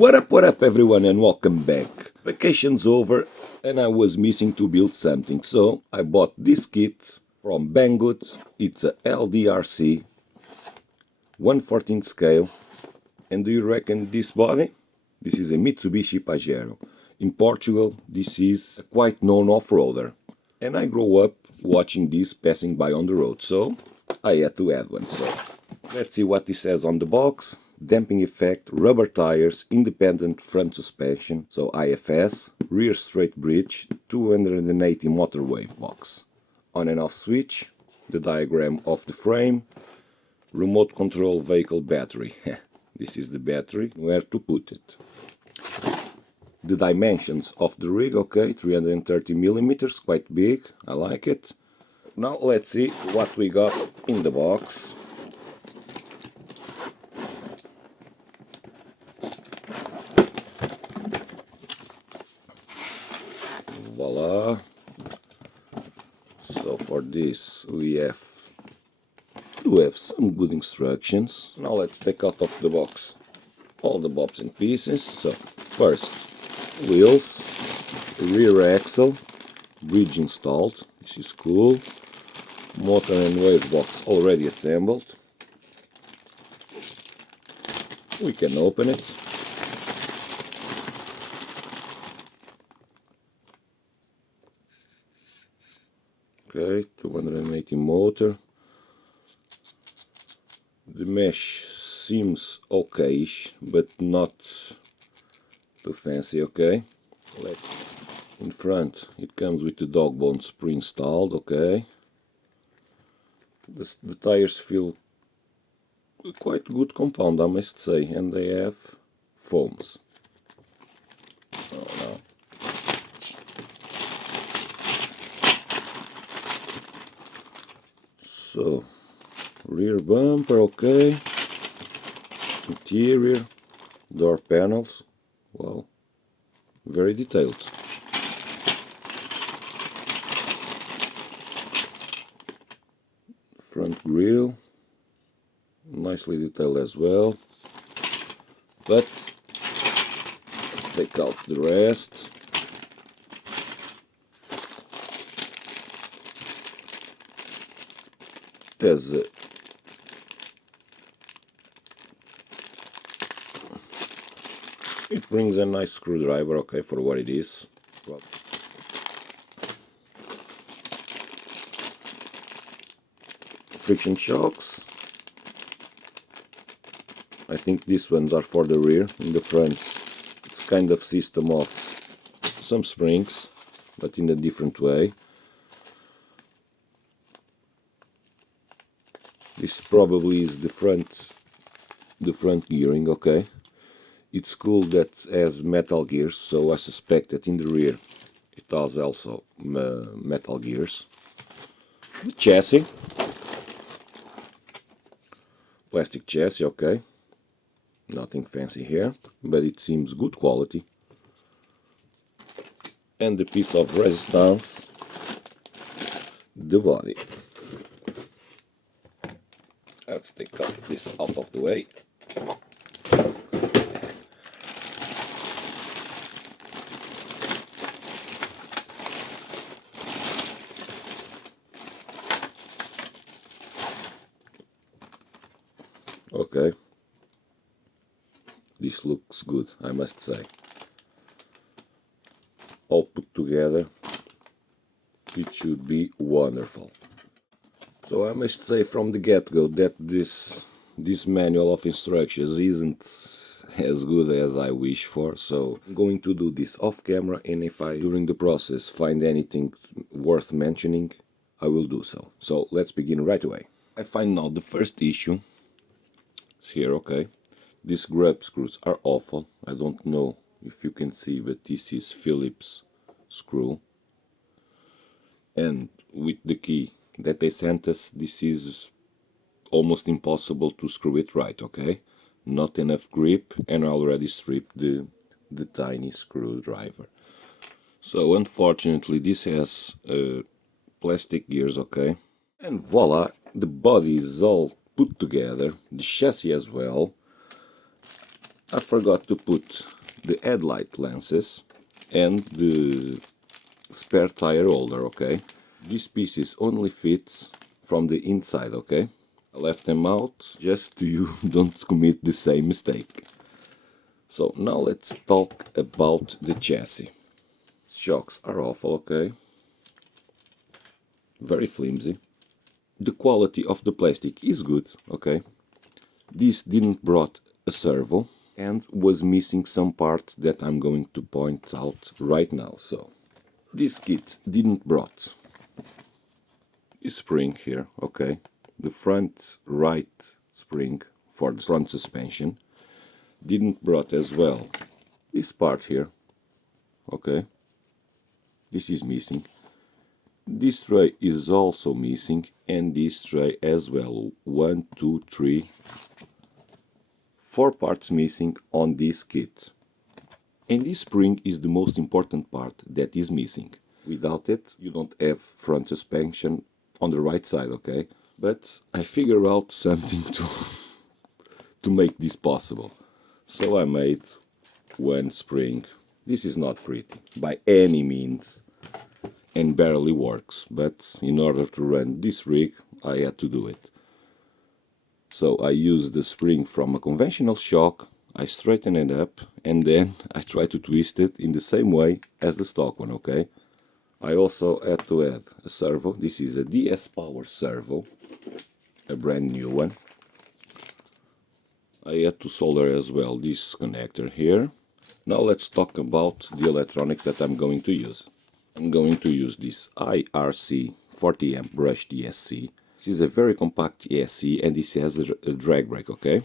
What up everyone, and welcome back. Vacation's over and I was missing to build something, so I bought this kit from Banggood. It's a Ldrc 1/14 scale. And do you reckon this body? This is a Mitsubishi Pajero. In Portugal, this is a quite known off-roader. And I grew up watching this passing by on the road, so I had to add one. So let's see what this says on the box. Damping effect, rubber tires, independent front suspension, so IFS, rear straight bridge, 280 motor wave box. On and off switch, the diagram of the frame, remote control vehicle battery. This is the battery, where to put it. The dimensions of the rig, okay, 330 millimeters, quite big, I like it. Now let's see what we got in the box. Voila. So for this we have some good instructions. Now let's take out of the box all the bobs and pieces. So first, wheels, rear axle, bridge installed, this is cool, motor and wave box already assembled. We can open it. Okay, 280 motor. The mesh seems okayish, but not too fancy, okay. In front it comes with the dog bones pre-installed, okay. The tires feel quite good compound, I must say, and they have foams. Oh no. So, rear bumper, okay, interior, door panels, wow, very detailed. Front grille, nicely detailed as well, but let's take out the rest. There's it brings a nice screwdriver, okay, for what it is. Well, friction shocks. I think these ones are for the rear. In the front it's kind of system of some springs, but in a different way. This probably is the front gearing, okay. It's cool that it has metal gears, so I suspect that in the rear it has also metal gears. The chassis, plastic chassis, okay. Nothing fancy here, but it seems good quality. And the piece of resistance, the body. Let's take this out of the way. Okay, this looks good, I must say. All put together, it should be wonderful. So I must say from the get-go that this manual of instructions isn't as good as I wish for, so I'm going to do this off camera, and if I during the process find anything worth mentioning, I will do so. So let's begin right away. I find now the first issue. It's here, okay. These grub screws are awful. I don't know if you can see, but this is Phillips screw. And with the key that they sent us, this is almost impossible to screw it right, okay? Not enough grip, and I already stripped the tiny screwdriver. So unfortunately this has plastic gears, okay? And voila, the body is all put together, the chassis as well. I forgot to put the headlight lenses and the spare tire holder, okay? These pieces only fits from the inside, okay? I left them out just so you don't commit the same mistake. So now let's talk about the chassis. Shocks are awful, okay? Very flimsy. The quality of the plastic is good, okay? This didn't brought a servo and was missing some parts that I'm going to point out right now. So this kit didn't brought this spring here, okay? The front right spring for the front suspension. Didn't brought as well this part here, okay? This is missing. This tray is also missing, and this tray as well. 1, 2, 3, 4 parts missing on this kit. And this spring is the most important part that is missing. Without it, you don't have front suspension on the right side, okay? But I figured out something to make this possible. So I made one spring. This is not pretty by any means and barely works, but in order to run this rig I had to do it. So I used the spring from a conventional shock, I straighten it up and then I try to twist it in the same way as the stock one, okay? I also had to add a servo. This is a DS Power servo, a brand new one. I had to solder as well this connector here. Now let's talk about the electronics that I'm going to use. I'm going to use this HyRc 40M brushed ESC. This is a very compact ESC and this has a drag brake, okay?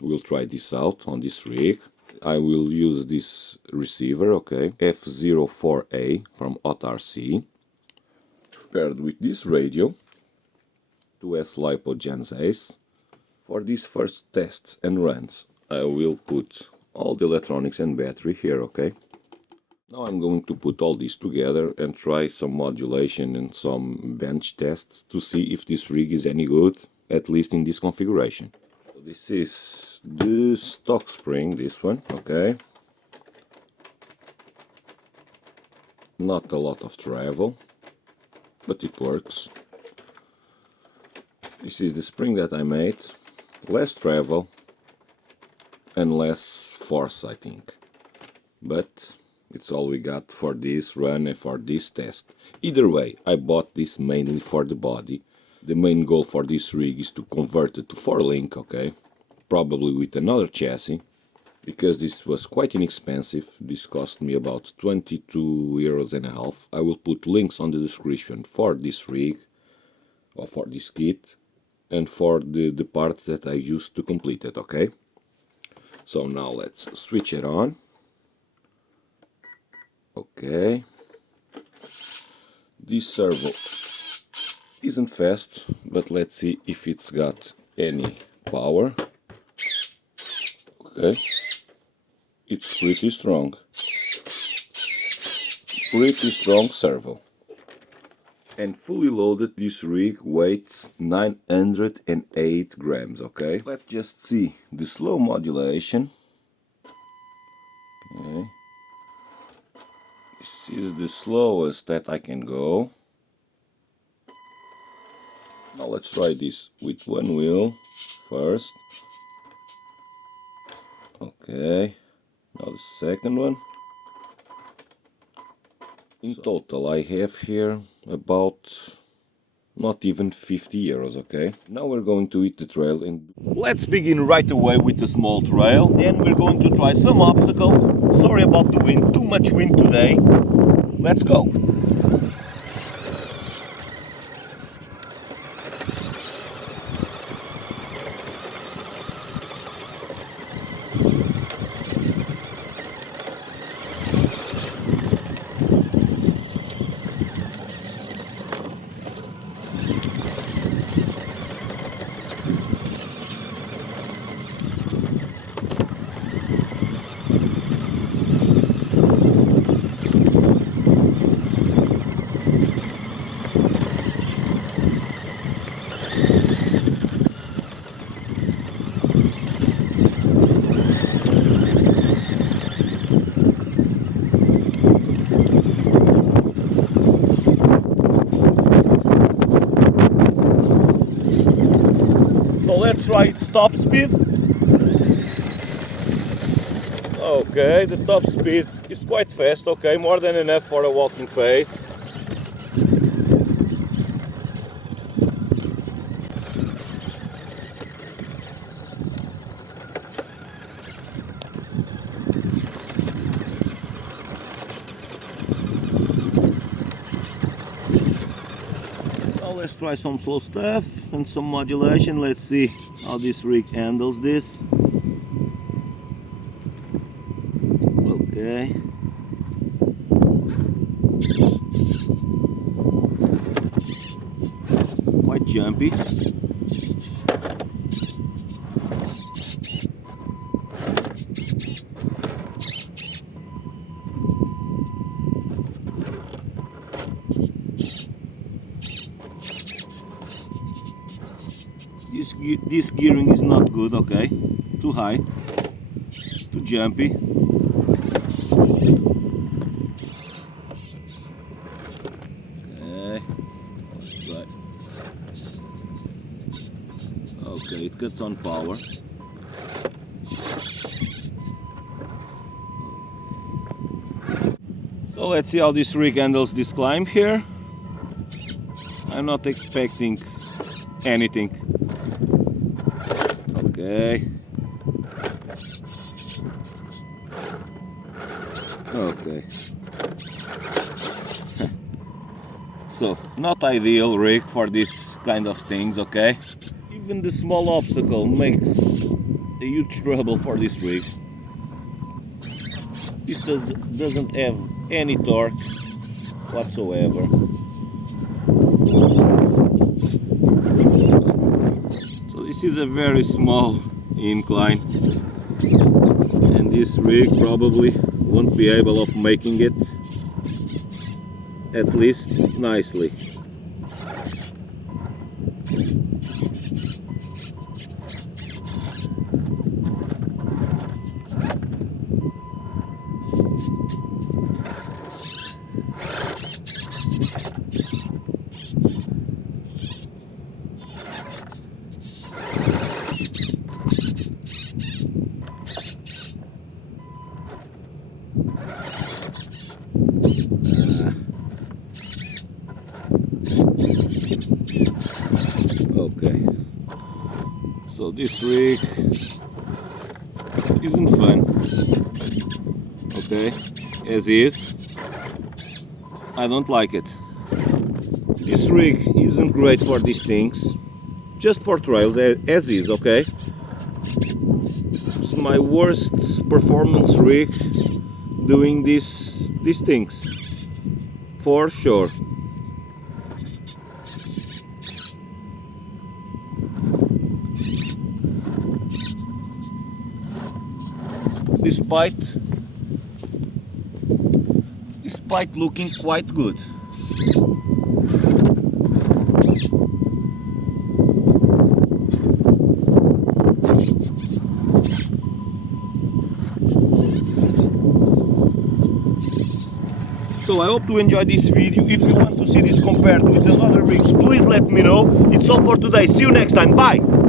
We'll try this out on this rig. I will use this receiver, okay? F04A from OUTRUNNER, paired with this radio, 2S LiPo Gen Ace. For these first tests and runs, I will put all the electronics and battery here, okay? Now I'm going to put all this together and try some modulation and some bench tests to see if this rig is any good, at least in this configuration. This is the stock spring, this one, okay? Not a lot of travel, but it works. This is the spring that I made. Less travel and less force, I think, but it's all we got for this run and for this test. Either way, I bought this mainly for the body. The main goal for this rig is to convert it to 4-link, okay, probably with another chassis, because this was quite inexpensive. This cost me about 22.5 euros. I will put links on the description for this rig or for this kit and for the parts that I used to complete it, okay? So now let's switch it on. Okay. This servo isn't fast, but let's see if it's got any power. Okay. It's pretty strong. Pretty strong servo. And fully loaded, this rig weighs 908 grams, okay? Let's just see the slow modulation. Okay. This is the slowest that I can go. Now let's try this with one wheel first. Okay. Now the second one. In total I have here about not even 50 euros, okay? Now we're going to hit the trail and let's begin right away with the small trail. Then we're going to try some obstacles. Sorry about the wind, too much wind today. Let's go! let's try its top speed. Okay, the top speed is quite fast, okay, more than enough for a walking pace. Let's try some slow stuff and some modulation. Let's see how this rig handles this. Okay. Quite jumpy. This gearing is not good, okay? Too high, too jumpy. Okay, let's try. Okay, it cuts on power. So let's see how this rig handles this climb here. I'm not expecting anything. Okay. Okay. So, not ideal rig for this kind of things, okay? Even the small obstacle makes a huge trouble for this rig. This doesn't have any torque whatsoever. This is a very small incline, and this rig probably won't be able of making it at least nicely. Okay, so this rig isn't fun, okay, as is. I don't like it. This rig isn't great for these things, just for trails as is, okay. It's my worst performance rig doing these things, for sure. Despite looking quite good. So I hope you enjoyed this video. If you want to see this compared with the other rigs, please let me know. It's all for today. See you next time. Bye!